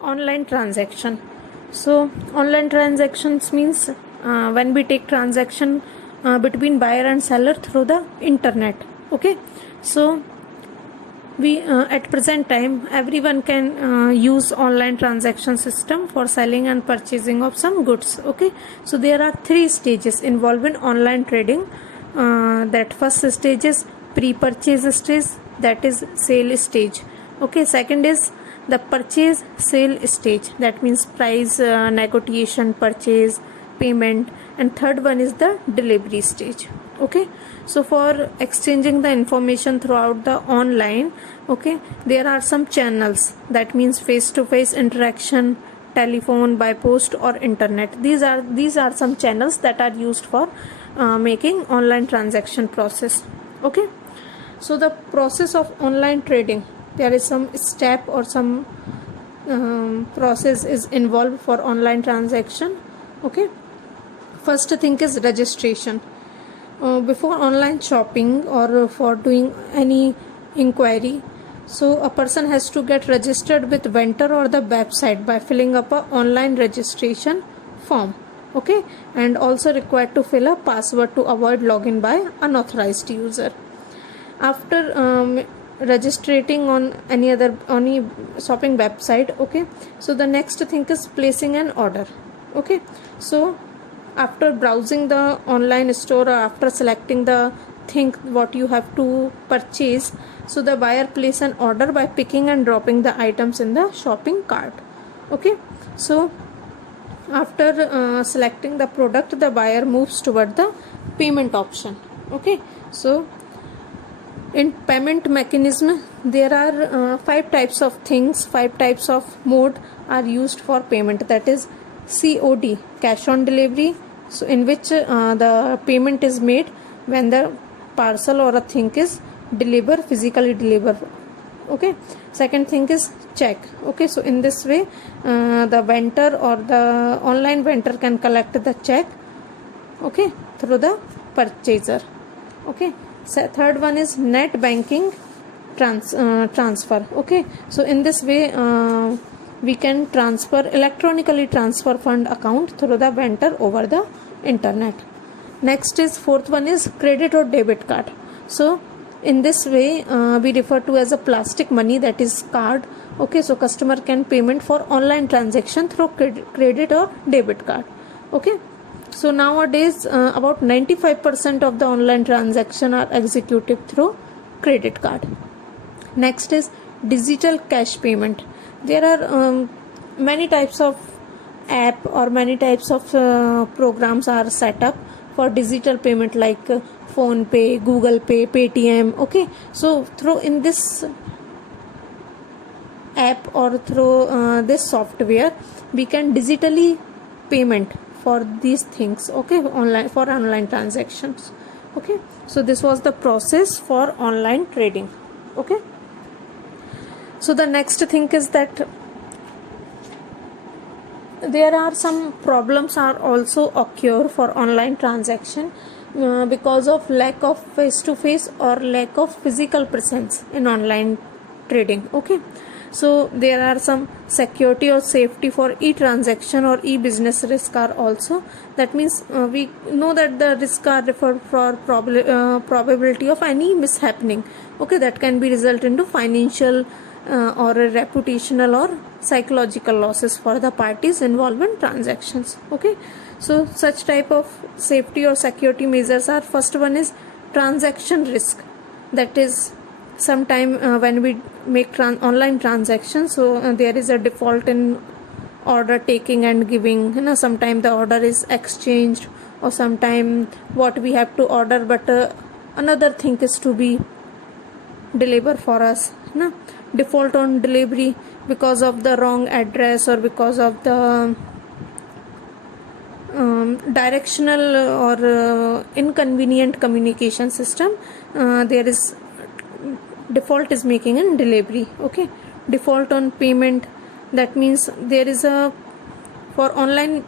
Online transaction. So online transactions means when we take transaction between buyer and seller through the internet. Okay, so we at present time everyone can use online transaction system for selling and purchasing of some goods. Okay, so there are three stages involved in online trading. That first stage is pre-purchase stage, that is sale stage. Okay, second is the purchase sale stage, that means price negotiation, purchase, payment, and third one is the delivery stage. Okay, so for exchanging the information throughout the online, okay, there are some channels, that means face to face interaction, telephone, by post, or internet. These are some channels that are used for making online transaction process. Okay, so the process of online trading, there is some step or some process is involved for online transaction. Okay, first thing is registration. Before online shopping or for doing any inquiry, so a person has to get registered with vendor or the website by filling up a online registration form. Okay, and also required to fill a password to avoid login by unauthorized user. After registering on any shopping website, okay, so the next thing is placing an order. Okay, so after browsing the online store or after selecting the thing what you have to purchase, so the buyer place an order by picking and dropping the items in the shopping cart. Okay, so after selecting the product, the buyer moves toward the payment option. Okay, so in payment mechanism there are five types of mode are used for payment, that is COD, cash on delivery, so in which the payment is made when the parcel or a thing is physically delivered. Okay, second thing is check. Okay, so in this way the vendor or the online vendor can collect the check, okay, through the purchaser. Okay, so third one is net banking transfer. Okay, so in this way we can electronically transfer fund account through the vendor over the internet. Next is fourth one is credit or debit card. So in this way we refer to as a plastic money, that is card. Okay, so customer can payment for online transaction through credit or debit card. Okay, so nowadays about 95% of the online transaction are executed through credit card. Next is digital cash payment. There are many types of app or many types of programs are set up for digital payment, like Phone Pay, Google Pay, Paytm. Okay, so through in this app or through this software we can digitally payment for these things. Okay, online transactions. Okay, so this was the process for online trading. Okay, so the next thing is that there are some problems are also occur for online transaction because of lack of face to face or lack of physical presence in online trading. Okay, so there are some security or safety for e-transaction or e-business risk are also. That means we know that the risk are referred for probability of any mishappening. Okay, that can be result into financial or reputational or psychological losses for the parties involved in transactions. Okay, so such type of safety or security measures are, first one is transaction risk, that is sometime when we make online transactions, so there is a default in order taking and giving. Sometime the order is exchanged, or sometime what we have to order but another thing is to be delivered for us. Default on delivery because of the wrong address or because of the directional or inconvenient communication system, there is default is making in delivery. Okay, default on payment, that means there is a for online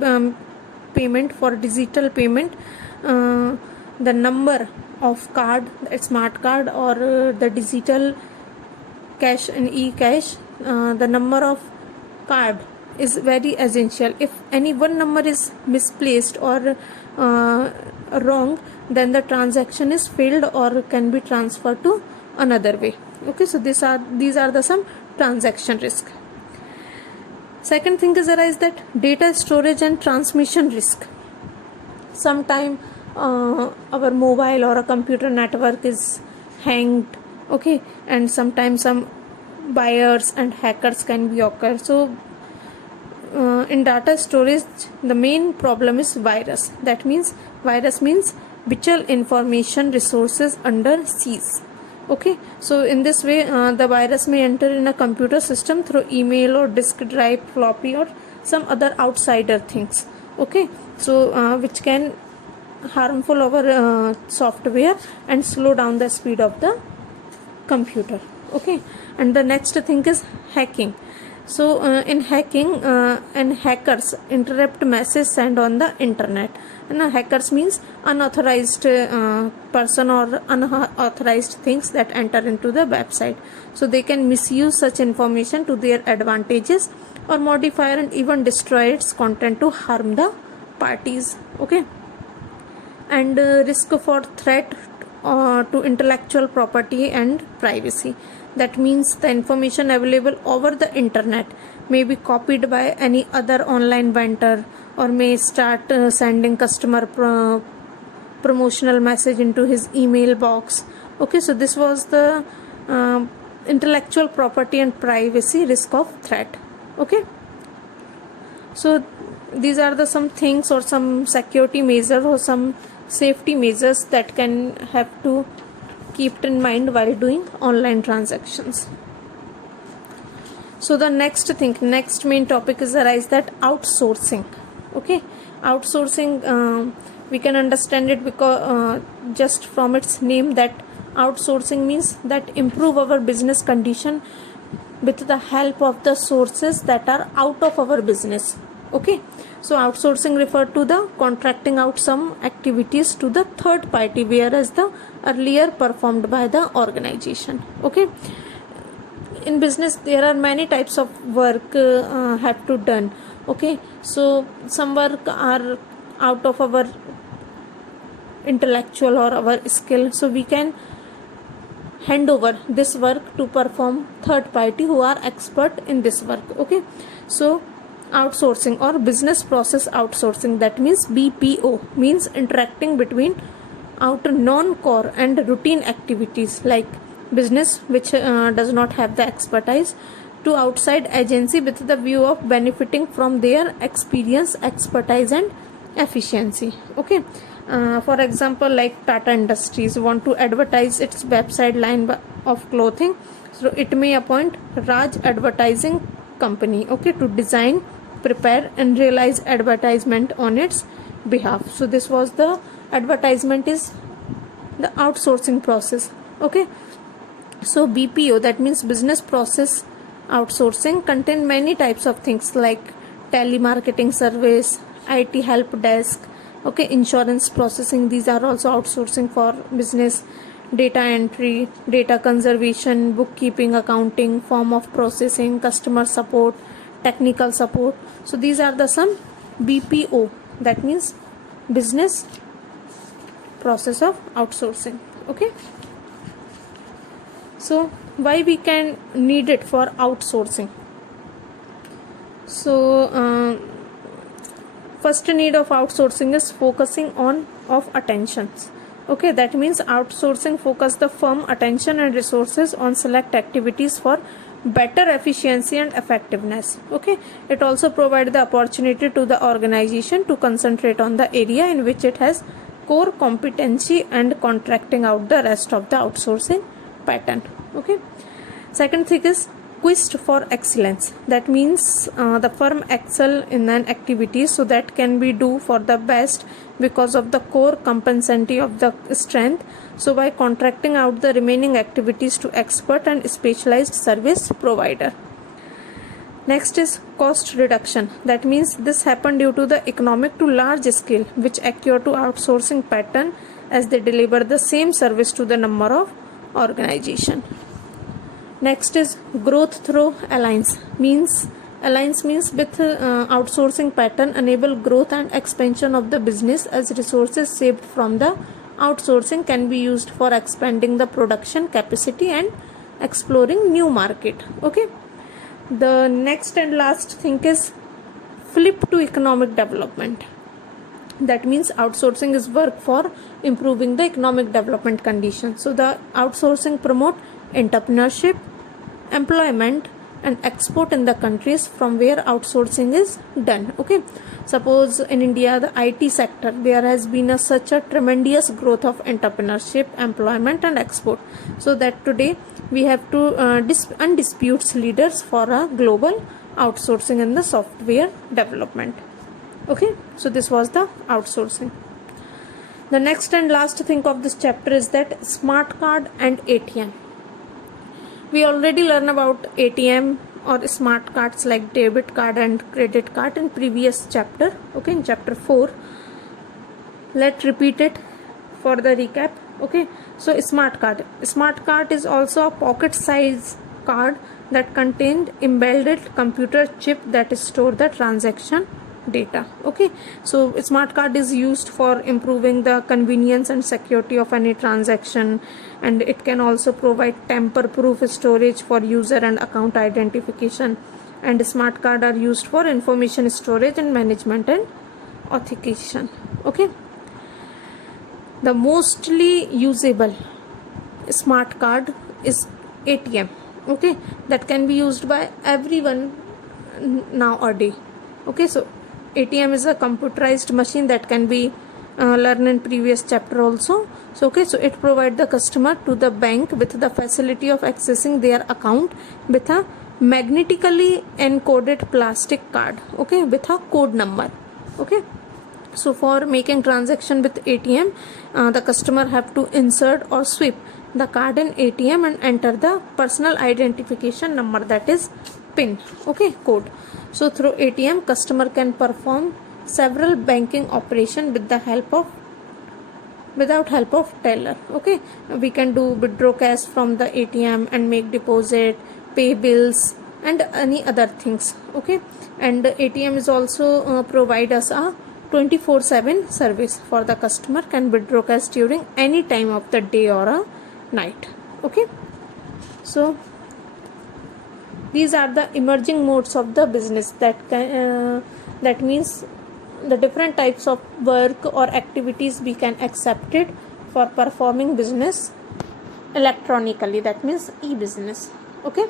payment, for digital payment, the number of card, smart card or the digital cash and e-cash, the number of card is very essential. If any one number is misplaced or wrong, then the transaction is failed or can be transferred to another way. Okay, so these are the some transaction risk. Second thing is arise that data storage and transmission risk. Sometime our mobile or a computer network is hanged, okay, and sometimes some buyers and hackers can be occur. So in data storage, the main problem is virus. That means virus means virtual information resources under siege. Okay, so in this way the virus may enter in a computer system through email or disk drive, floppy, or some other outsider things. Okay, so which can harmful our software and slow down the speed of the computer. Okay, and the next thing is hacking. So in hacking, and hackers interrupt message sent on the internet. And hackers means unauthorized person or unauthorized things that enter into the website. So they can misuse such information to their advantages or modify and even destroy its content to harm the parties. Okay, and risk for threat to intellectual property and privacy. That means the information available over the internet may be copied by any other online vendor or may start sending customer promotional message into his email box. Okay, so this was the intellectual property and privacy risk of threat. Okay, so these are the some things or some security measures or some safety measures that can have to keep in mind while doing online transactions. So the next main topic is arise that outsourcing. Okay, outsourcing, we can understand it because just from its name, that outsourcing means that improve our business condition with the help of the sources that are out of our business. Okay, so outsourcing refer to the contracting out some activities to the third party, whereas the earlier performed by the organization. Okay, in business there are many types of work have to done. Okay, so some work are out of our intellectual or our skill, so we can hand over this work to perform third party who are expert in this work. Okay, so outsourcing or business process outsourcing, that means BPO, means interacting between outer non-core and routine activities like business which does not have the expertise to outside agency with the view of benefiting from their experience, expertise and efficiency. Okay, for example, like Tata Industries want to advertise its website line of clothing, so it may appoint Raj Advertising Company, okay, to design, prepare and realize advertisement on its behalf. So this was the advertisement is the outsourcing process. Okay, so BPO, that means business process outsourcing, contain many types of things like telemarketing service, IT help desk, okay, insurance processing, these are also outsourcing for business, data entry, data conservation, bookkeeping, accounting, form of processing, customer support, technical support. So these are the some BPO, that means business process of outsourcing. Okay, so why we can need it for outsourcing? So first need of outsourcing is focusing on of attentions. Okay, that means outsourcing focus the firm attention and resources on select activities for better efficiency and effectiveness. Okay, it also provides the opportunity to the organization to concentrate on the area in which it has core competency and contracting out the rest of the outsourcing pattern. Okay, second thing is quest for excellence, that means the firm excel in an activity so that can be do for the best because of the core competency of the strength, so by contracting out the remaining activities to expert and specialized service provider. Next is cost reduction, that means this happened due to the economic to large scale which occur to outsourcing pattern as they deliver the same service to the number of organization. Next is growth through alliance, means Alliance means with outsourcing pattern enable growth and expansion of the business as resources saved from the outsourcing can be used for expanding the production capacity and exploring new market. Okay. The next and last thing is flip to economic development. That means outsourcing is work for improving the economic development conditions. So the outsourcing promote entrepreneurship, employment and export in the countries from where outsourcing is done. Okay, suppose in India the IT sector there has been such a tremendous growth of entrepreneurship, employment and export, so that today we have to undisputed leaders for a global outsourcing in the software development. Okay, so this was the outsourcing. The next and last thing of this chapter is that smart card and ATM. We already learned about ATM or smart cards like debit card and credit card in previous chapter. Okay, in chapter 4. Let's repeat it for the recap. Okay, so smart card. Smart card is also a pocket size card that contained embedded computer chip that store the transaction data. Okay, so smart card is used for improving the convenience and security of any transaction, and it can also provide tamper proof storage for user and account identification, and smart card are used for information storage and management and authentication. Okay, the mostly usable smart card is ATM. Okay, that can be used by everyone nowadays. Okay, so ATM is a computerized machine that can be learned in previous chapter also. So okay, so it provides the customer to the bank with the facility of accessing their account with a magnetically encoded plastic card. Okay, with a code number. Okay, so for making transaction with ATM, the customer have to insert or sweep the card in ATM and enter the personal identification number, that is PIN. Okay, code. So through ATM, customer can perform several banking operation without help of teller. Okay, we can do withdraw cash from the ATM and make deposit, pay bills and any other things. Okay, and ATM is also provide us a 24/7 service for the customer can withdraw cash during any time of the day or a night. Okay, so these are the emerging modes of the business that means the different types of work or activities we can accept it for performing business electronically, that means e-business. Okay,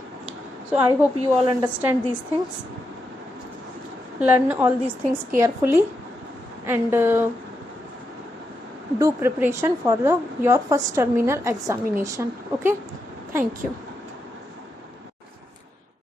so I hope you all understand these things, learn all these things carefully and do preparation for your first terminal examination. Okay, thank you.